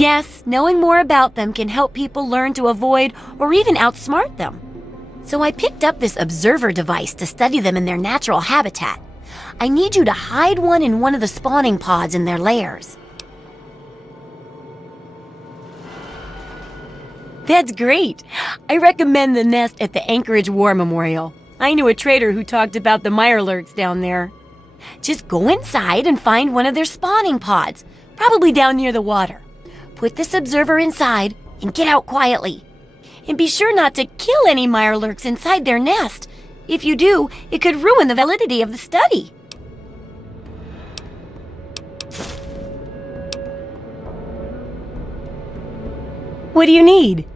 Yes, knowing more about them can help people learn to avoid or even outsmart them. So I picked up this observer device to study them in their natural habitat. I need you to hide one in one of the spawning pods in their lairs. That's great! I recommend the nest at the Anchorage War Memorial. I knew a trader who talked about the mirelurks down there. Just go inside and find one of their spawning pods, probably down near the water. Put this observer inside and get out quietly. And be sure not to kill any mirelurks inside their nest. If you do, it could ruin the validity of the study. What do you need?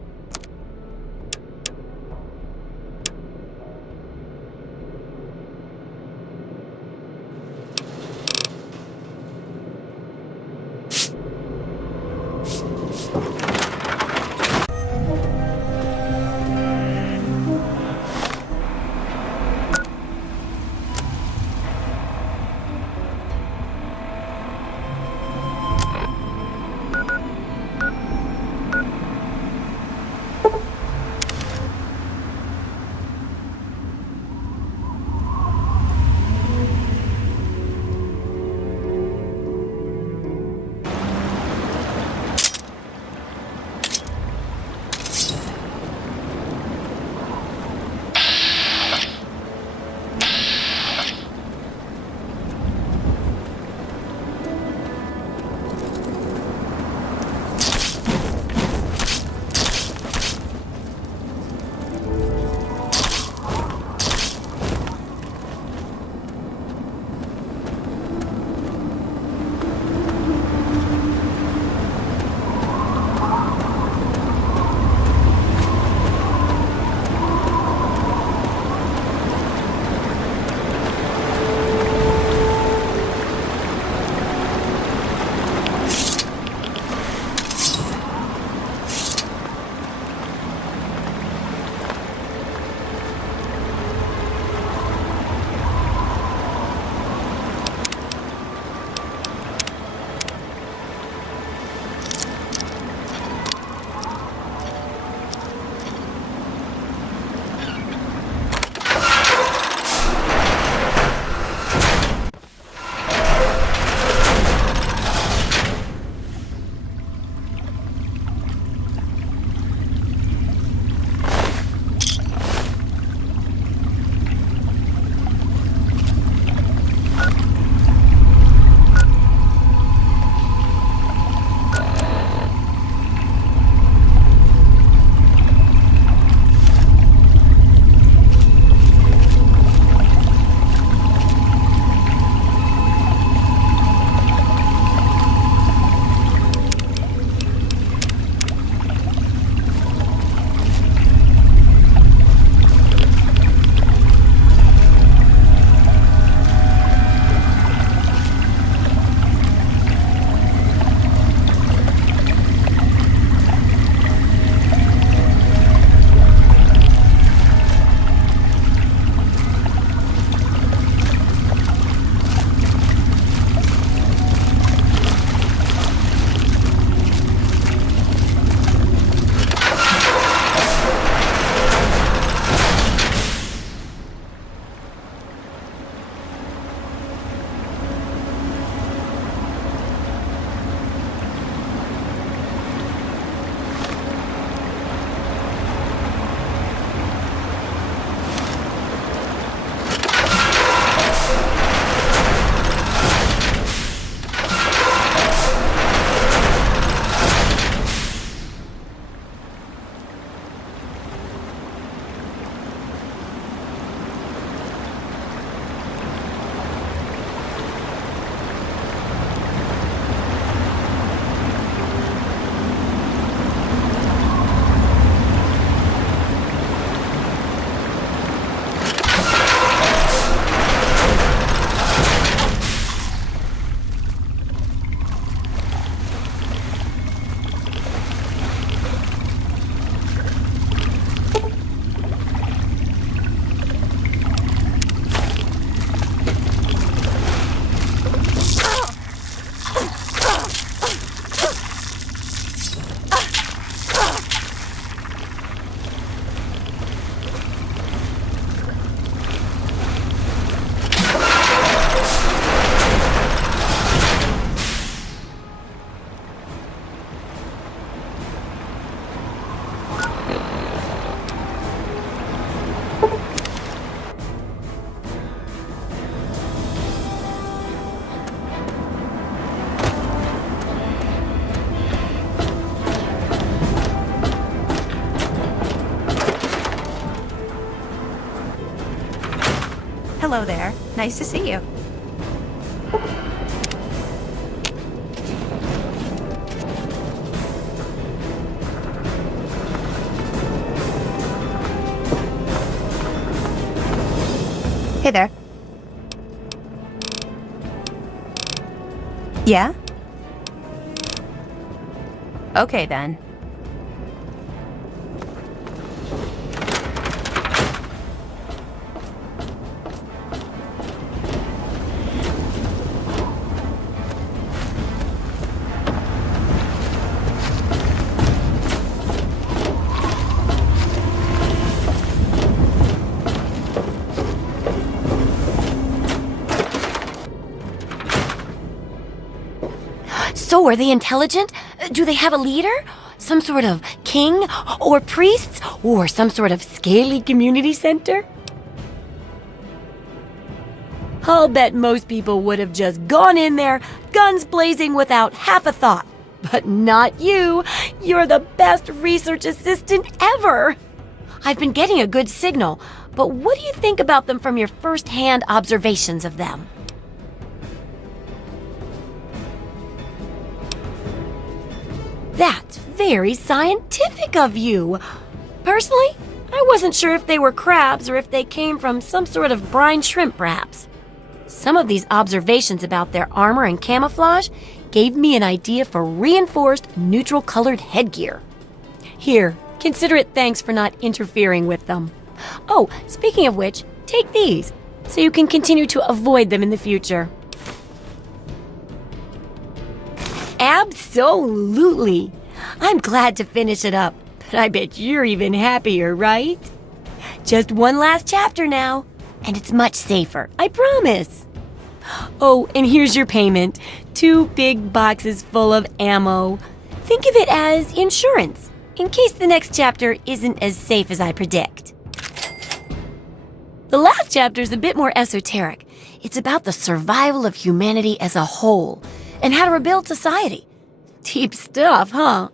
Hello there. Nice to see you. Hey there. Yeah? Okay then. So, are they intelligent? Do they have a leader? Some sort of king? Or priests? Or some sort of scaly community center? I'll bet most people would have just gone in there, guns blazing without half a thought. But not you. You're the best research assistant ever. I've been getting a good signal, but what do you think about them from your first-hand observations of them? That's very scientific of you. Personally, I wasn't sure if they were crabs or if they came from some sort of brine shrimp, perhaps. Some of these observations about their armor and camouflage gave me an idea for reinforced neutral-colored headgear. Here, consider it thanks for not interfering with them. Oh, speaking of which, take these, so you can continue to avoid them in the future. Absolutely! I'm glad to finish it up, but I bet you're even happier, right? Just one last chapter now, and it's much safer, I promise. Oh, and here's your payment. 2 big boxes full of ammo. Think of it as insurance, in case the next chapter isn't as safe as I predict. The last chapter is a bit more esoteric. It's about the survival of humanity as a whole, and how to rebuild society. Deep stuff, huh?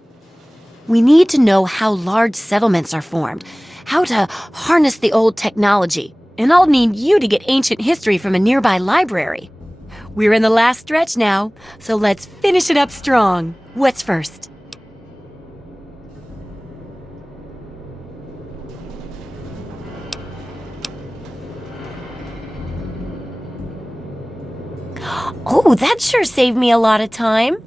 We need to know how large settlements are formed, how to harness the old technology, and I'll need you to get ancient history from a nearby library. We're in the last stretch now, so let's finish it up strong. What's first? Oh, that sure saved me a lot of time.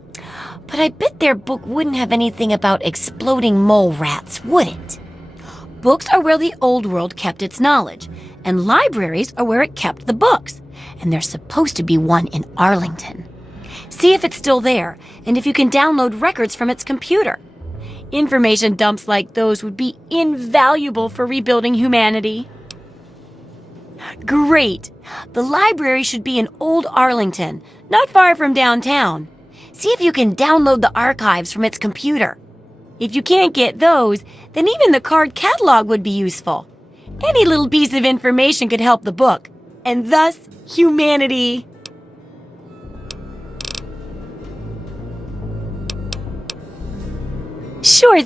But I bet their book wouldn't have anything about exploding mole rats, would it? Books are where the old world kept its knowledge, and libraries are where it kept the books. And there's supposed to be one in Arlington. See if it's still there, and if you can download records from its computer. Information dumps like those would be invaluable for rebuilding humanity. Great! The library should be in Old Arlington, not far from downtown. See if you can download the archives from its computer. If you can't get those, then even the card catalog would be useful. Any little piece of information could help the book, and thus humanity. Sure.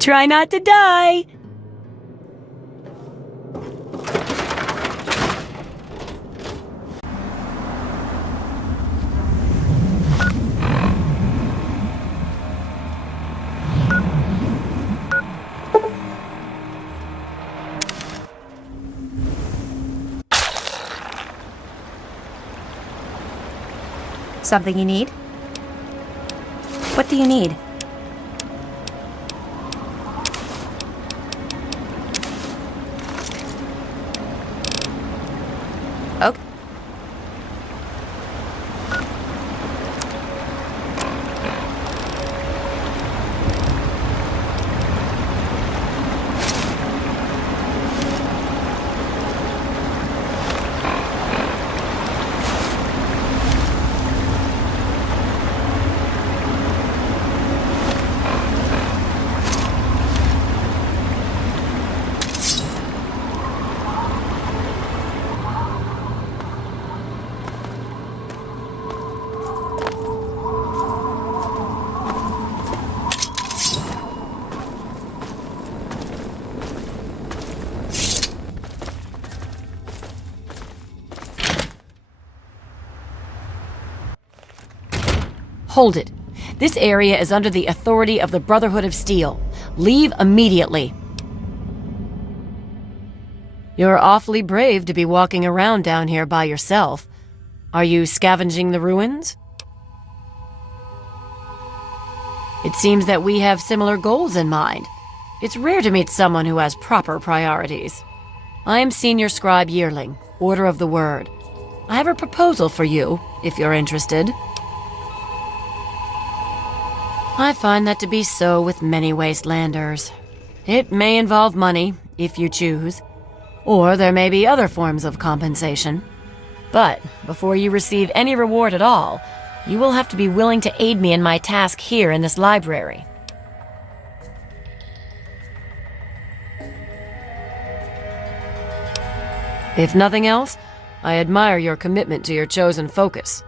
Try not to die. Something you need? What do you need? Hold it. This area is under the authority of the Brotherhood of Steel. Leave immediately. You're awfully brave to be walking around down here by yourself. Are you scavenging the ruins? It seems that we have similar goals in mind. It's rare to meet someone who has proper priorities. I am Senior Scribe Yearling, Order of the Word. I have a proposal for you, if you're interested. I find that to be so with many wastelanders. It may involve money, if you choose, or there may be other forms of compensation. But before you receive any reward at all, you will have to be willing to aid me in my task here in this library. If nothing else, I admire your commitment to your chosen focus.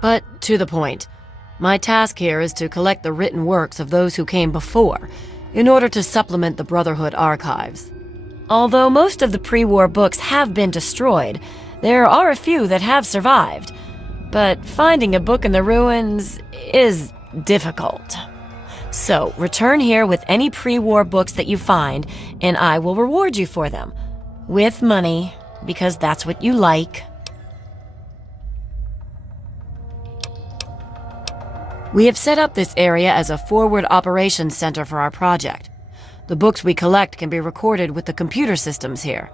But to the point, my task here is to collect the written works of those who came before, in order to supplement the Brotherhood archives. Although most of the pre-war books have been destroyed, there are a few that have survived. But finding a book in the ruins is difficult. So, return here with any pre-war books that you find, and I will reward you for them. With money, because that's what you like. We have set up this area as a forward operations center for our project. The books we collect can be recorded with the computer systems here.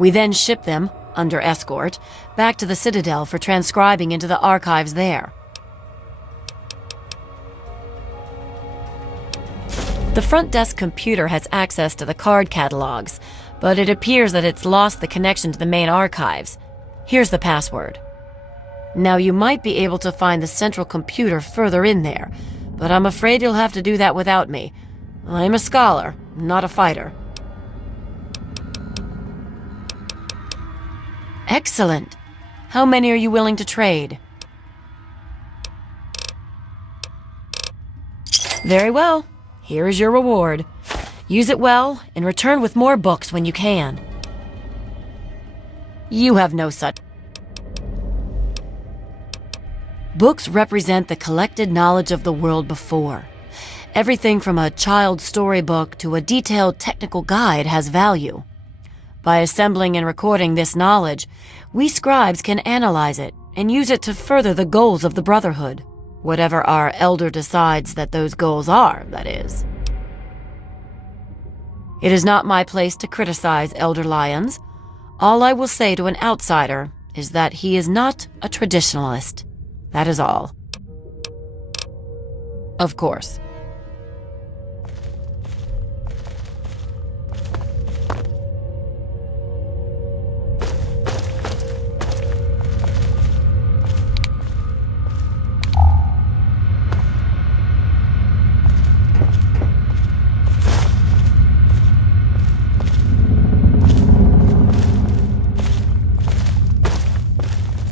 We then ship them, under escort, back to the Citadel for transcribing into the archives there. The front desk computer has access to the card catalogs, but it appears that it's lost the connection to the main archives. Here's the password. Now you might be able to find the central computer further in there, but I'm afraid you'll have to do that without me. I'm a scholar, not a fighter. Excellent. How many are you willing to trade? Very well. Here is your reward. Use it well, and return with more books when you can. You have no such. Books represent the collected knowledge of the world before. Everything from a child's storybook to a detailed technical guide has value. By assembling and recording this knowledge, we scribes can analyze it and use it to further the goals of the Brotherhood. Whatever our elder decides that those goals are, that is. It is not my place to criticize Elder Lyons. All I will say to an outsider is that he is not a traditionalist. That is all. Of course.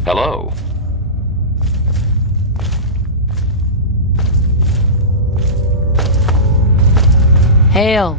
Hello. Hail.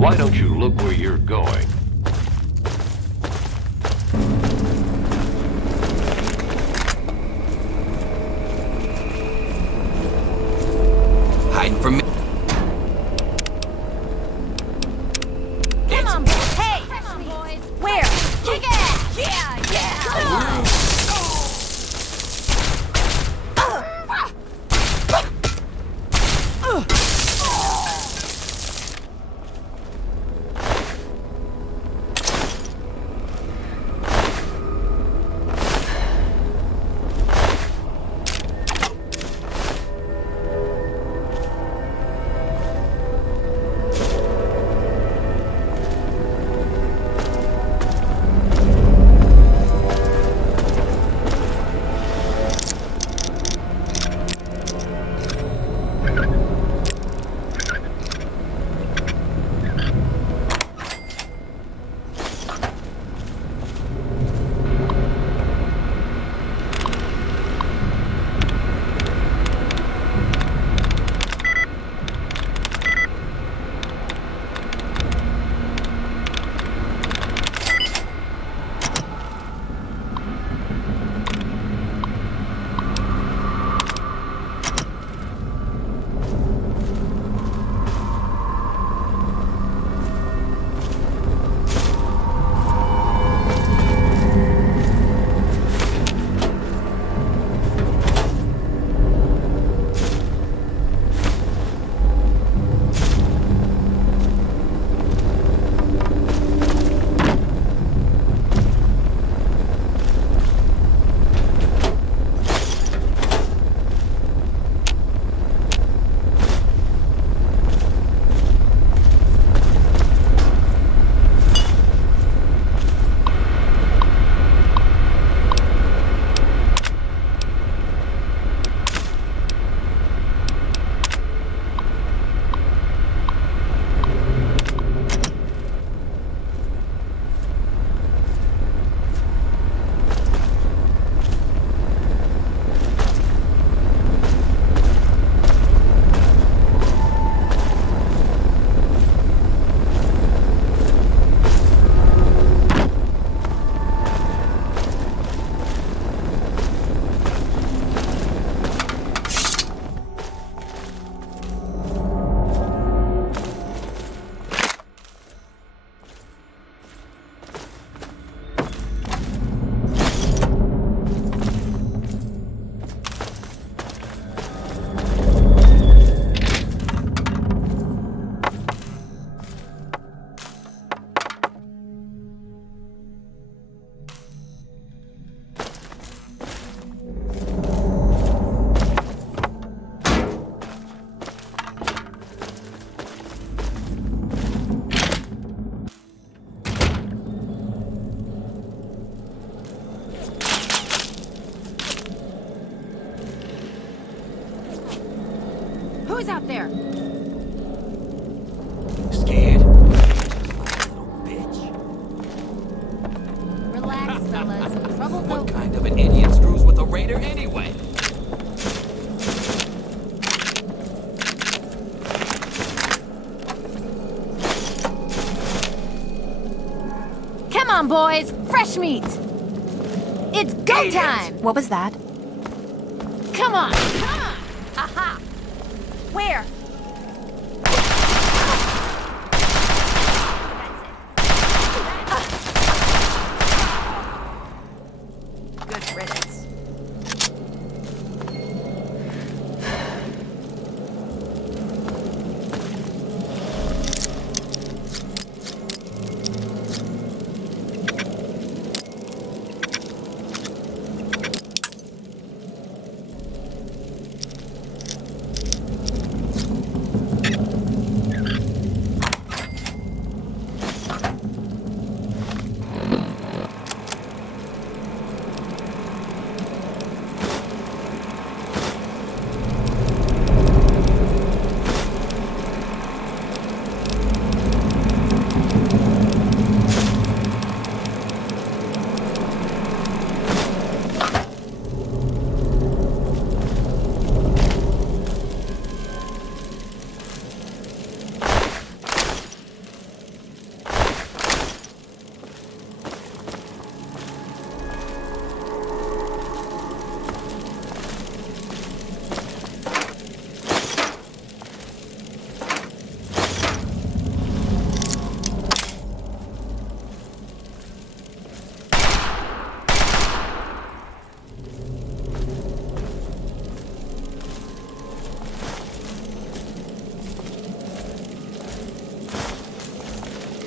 Why don't you look where you're going? Hide from me. Come on, boys. Hey! Come on, boys. Where? Kick ass! Yeah, yeah! Come on! boys out there? Scared? Little bitch. Relax, fellas. Trouble's What over. kind of an idiot screws with a raider anyway? Come on, boys! Fresh meat! It's go time! What was that? Come on! Come on! Aha! Where? Good riddance.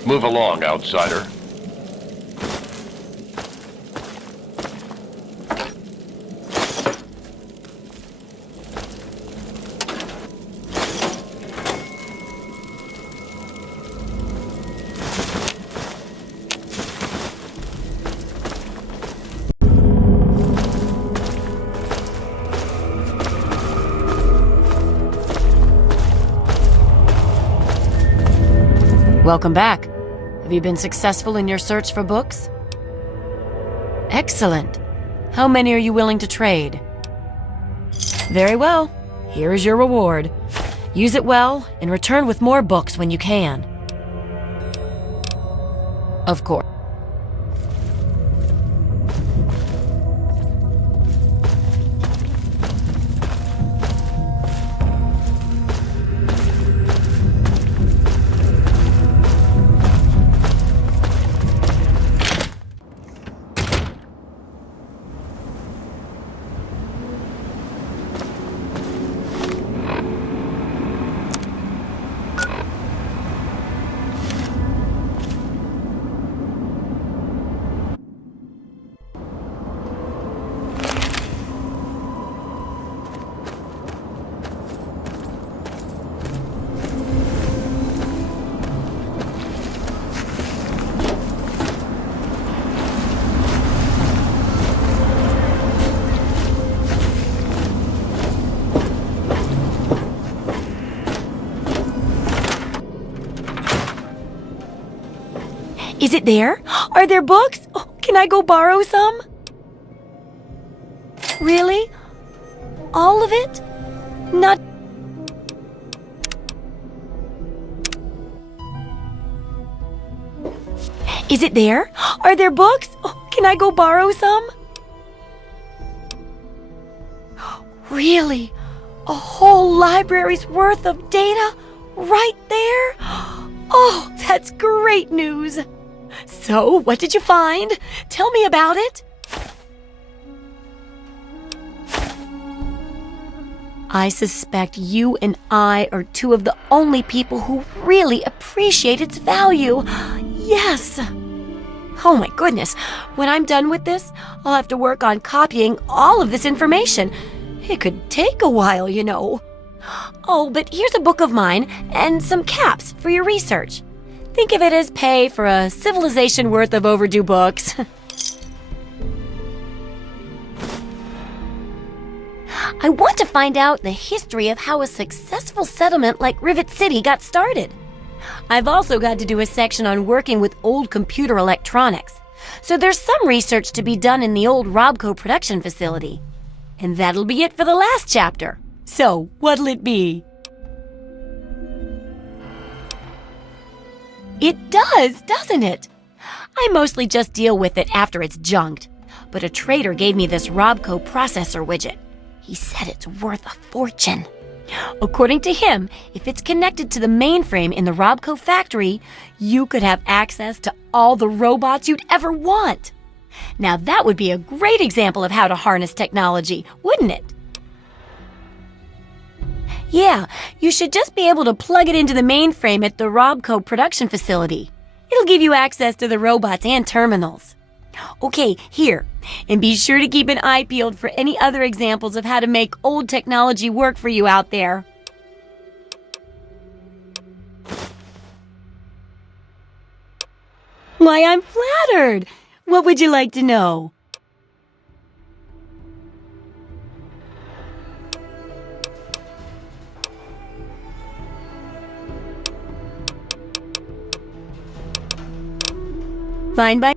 Move along, outsider. Welcome back. Have you been successful in your search for books? Excellent. How many are you willing to trade? Very well. Here is your reward. Use it well and return with more books when you can. Of course. Is it there? Are there books? Oh, can I go borrow some? Really? All of it? Not... Is it there? Are there books? Oh, can I go borrow some? Really? A whole library's worth of data? Right there? Oh, that's great news! So, what did you find? Tell me about it. I suspect you and I are two of the only people who really appreciate its value. Yes. Oh my goodness. When I'm done with this, I'll have to work on copying all of this information. It could take a while, you know. Oh, but here's a book of mine and some caps for your research. Think of it as pay for a civilization worth of overdue books. I want to find out the history of how a successful settlement like Rivet City got started. I've also got to do a section on working with old computer electronics, so there's some research to be done in the old Robco production facility. And that'll be it for the last chapter. So, what'll it be? It does, doesn't it? I mostly just deal with it after it's junked, but a trader gave me this Robco processor widget. He said it's worth a fortune. According to him, if it's connected to the mainframe in the Robco factory, you could have access to all the robots you'd ever want. Now that would be a great example of how to harness technology, wouldn't it? Yeah, you should just be able to plug it into the mainframe at the Robco production facility. It'll give you access to the robots and terminals. Okay, here. And be sure to keep an eye peeled for any other examples of how to make old technology work for you out there. Why, I'm flattered. What would you like to know? Fine by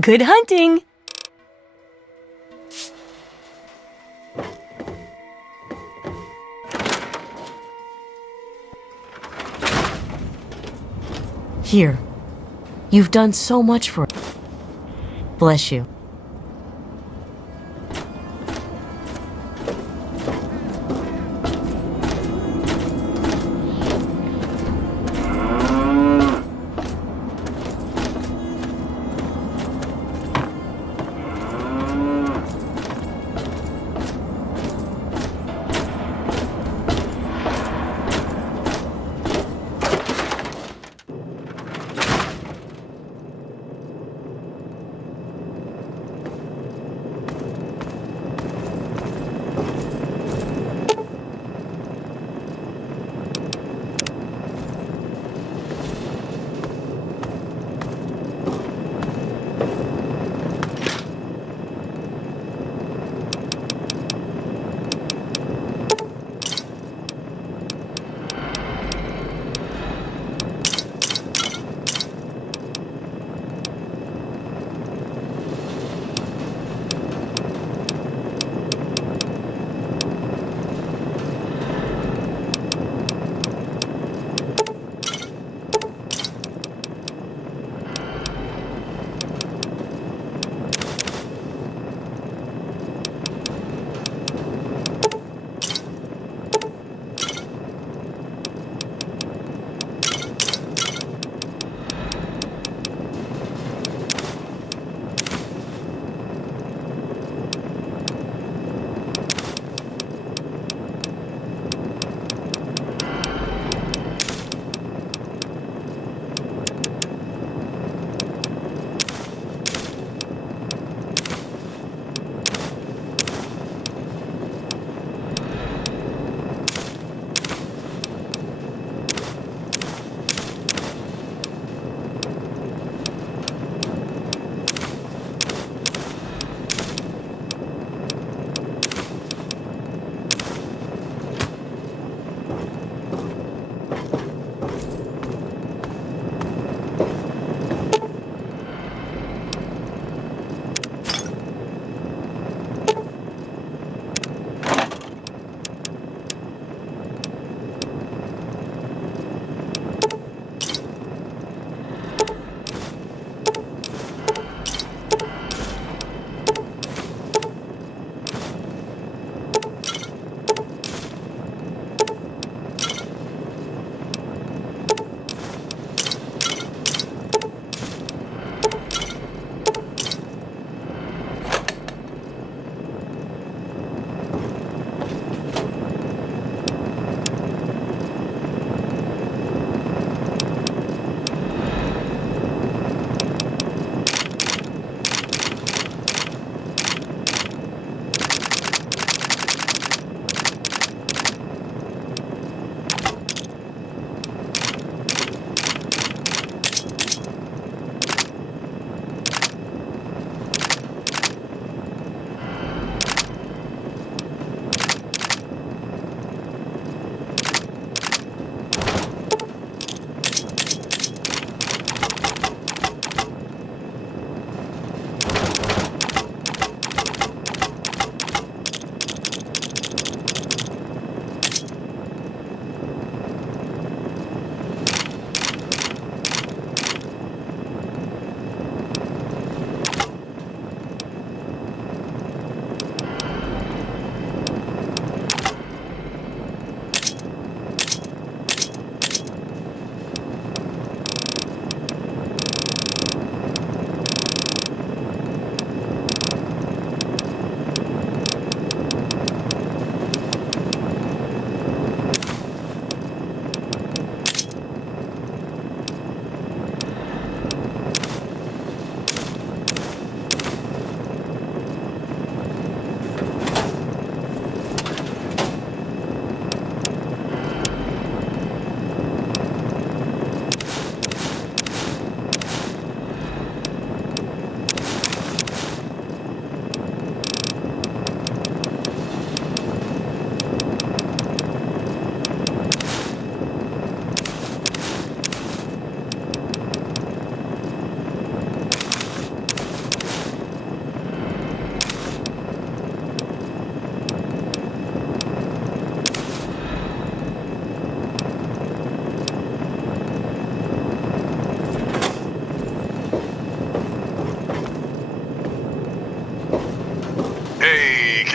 Good hunting! Here. You've done so much for... Bless you.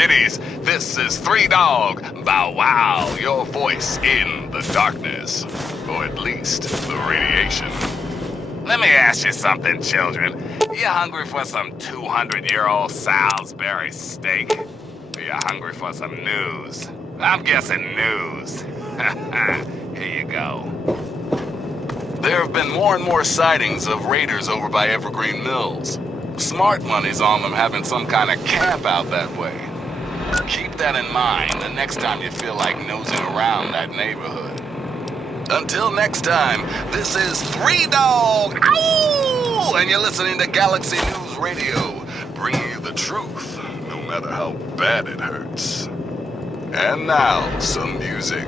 kiddies. This is 3 Dog. Bow wow, your voice in the darkness. Or at least the radiation. Let me ask you something, children. You hungry for some 200-year-old Salisbury steak? Or you hungry for some news? I'm guessing news. Here you go. There have been more and more sightings of raiders over by Evergreen Mills. Smart money's on them having some kind of camp out that way. Keep that in mind the next time you feel like nosing around that neighborhood. Until next time, this is 3 Dog, ow! And you're listening to Galaxy News Radio, bringing you the truth, no matter how bad it hurts. And now, some music.